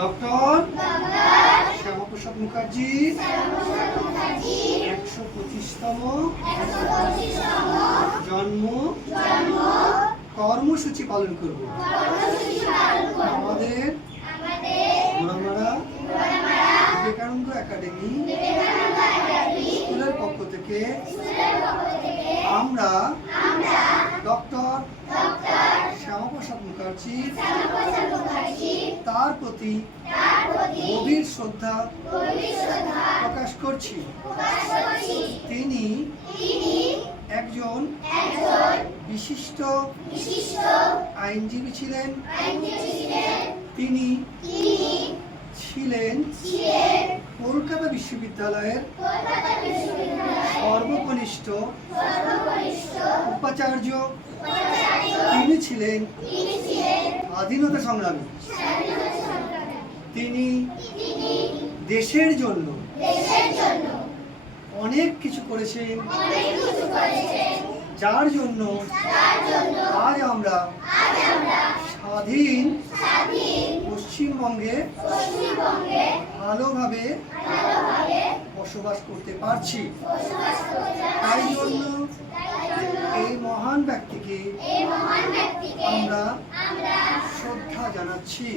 Doctor Shyamaprasad Mukherjee 125তম জন্ম কর্মসূচি পালন করব। আমাদের গোড়ামারা বিবেকানন্দ একাডেমি স্কুলের পক্ষ থেকে আমরা ডক্টর শ্যামাপ্রসাদ মুখার্জি তার প্রতি গভীর শ্রদ্ধা প্রকাশ করছি। তিনি একজন বিশিষ্ট আইনজীবী ছিলেন। তিনি ছিলেন কলকাতা বিশ্ববিদ্যালয়ের সর্বকনিষ্ঠ উপাচার্য। তিনি ছিলেন স্বাধীনতা সংগ্রামী। তিনি দেশের জন্য অনেক কিছু করেছেন, যার জন্য আজ আমরা স্বাধীন পশ্চিমবঙ্গে ভালোভাবে বসবাস করতে পারছি। তাই জন্য এই মহান ব্যক্তিকে আমরা শ্রদ্ধা জানাচ্ছি।